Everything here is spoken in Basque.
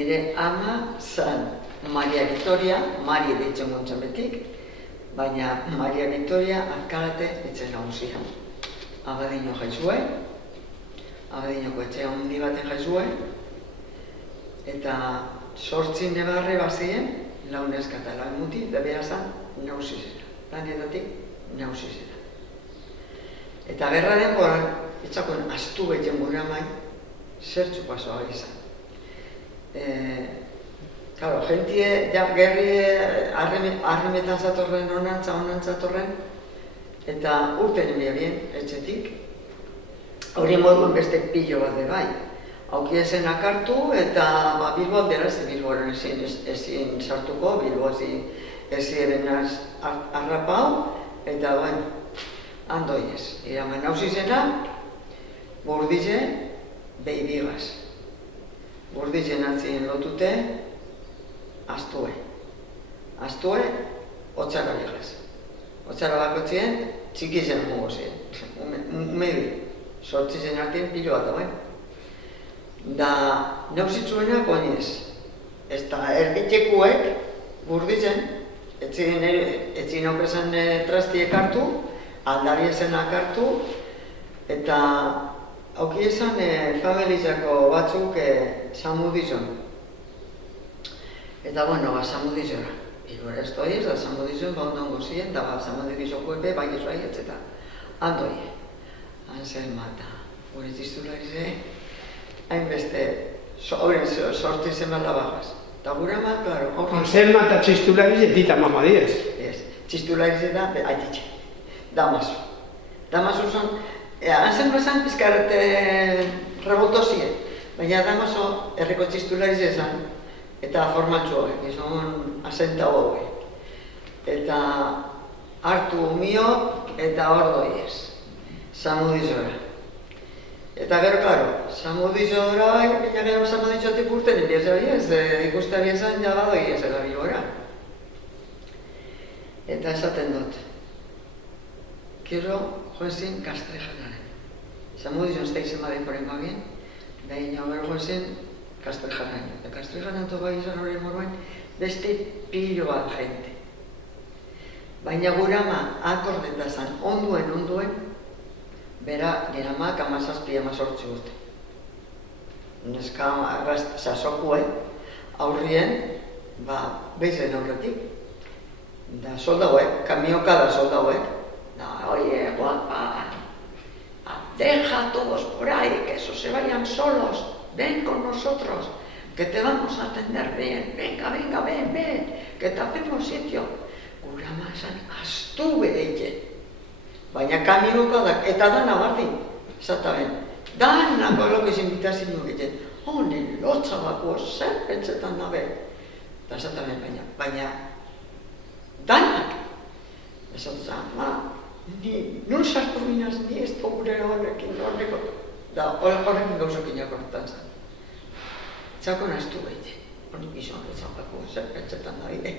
nire ama zan Maria Victoria, Mari deitzen gontzen betik, baina Maria Victoria Azkarate etxe nagusia. Abadino jaizue, Abadinoko etxe handi baten jaizue, eta 8 negarre bazien, lau neska eta lau muti, da bera zan nagusi zera. Lanetatik nagusi zera. Eta gerra denboran, etxakon astu behiten gure amai, zertxu pasoa izan. Claro, jentie, ja, gerri harremetan zatorren, onan zatorren, eta urten nire bien, etxetik. Hori moduen beste pilo bat de bai. Hauki esen akartu eta Bilbo beraz Bilboren ezin sartuko, Bilbo ezin arrapau, eta bueno, andoiez. Iraman nauzizena, Burdize, Beibigaz. Burdizen atzien lotute, Astue. Astue, Otsara bigaz. Otsara bakotzien, txikizen mugo ziren. Umebi, 8 zen artien pilo bat dagoen. Da, nauzitzuenak oinez. Ez da, erditekuek, Burdizen, etzin okesan trastiek hartu, aldari esenak hartu, eta hauki esan familizako batzuk Samudizon. Eta bueno, Samudizora. Bilbora ez doiez, da Samudizon ondongo ziren, da Samudizoko epe, bai ez bai, eta andoie. Anselma eta gure txistularize, hainbeste, horren sorti zemala bagaz. Eta gure ama, klaro, horren... Anselma eta txistularize dita mama diez. Ez, txistularize da, haititxe, Damaso. Damaso zon, Anselma zan pizkarat revoltozien, baina Damaso herriko txistularize zan, eta formatxo horiek, izan asenta horiek. Eta hartu mio eta hor doiez. Samudizora. Eta gero, klaro, Samudizora, baina gero Samudizotik urten ibiaz abiez, ikuste abiezan jaba doiez ega Bilbora. Eta esaten dut, gero joezin Kastrejanaren. Samudizon ez da izen badekoren gabien, baina gero joezin Kastrejanaren. Eta Kastrejanan toga izan horien morbain, beste pilo bat jente. Baina gure ama akordeta zan, onduen, bera, nire amak 17-18 urte. Neska sasokue, aurrien, behizen aurretik. Da soldauek, kamioka da soldauek. Da, oye, guapa, deja a todos por ahí, que esos se vayan solos, ven con nosotros, que te vamos a atender bien, venga, ven, que te hacemos sitio. Gure ama esan, astu bedeiten. Baina kamioka da, eta dana bardin, zataben. Danako elokizin bitazin egiten, honen lotzabako zer pentsetan dabe. Eta zataben baina, danak. Esatzen, nun sartu minaz, ni ez gure horrekin, da horrekin gauzokin jakortan zen. Txakon astu behiten, honik izan bezapako zer pentsetan dabe.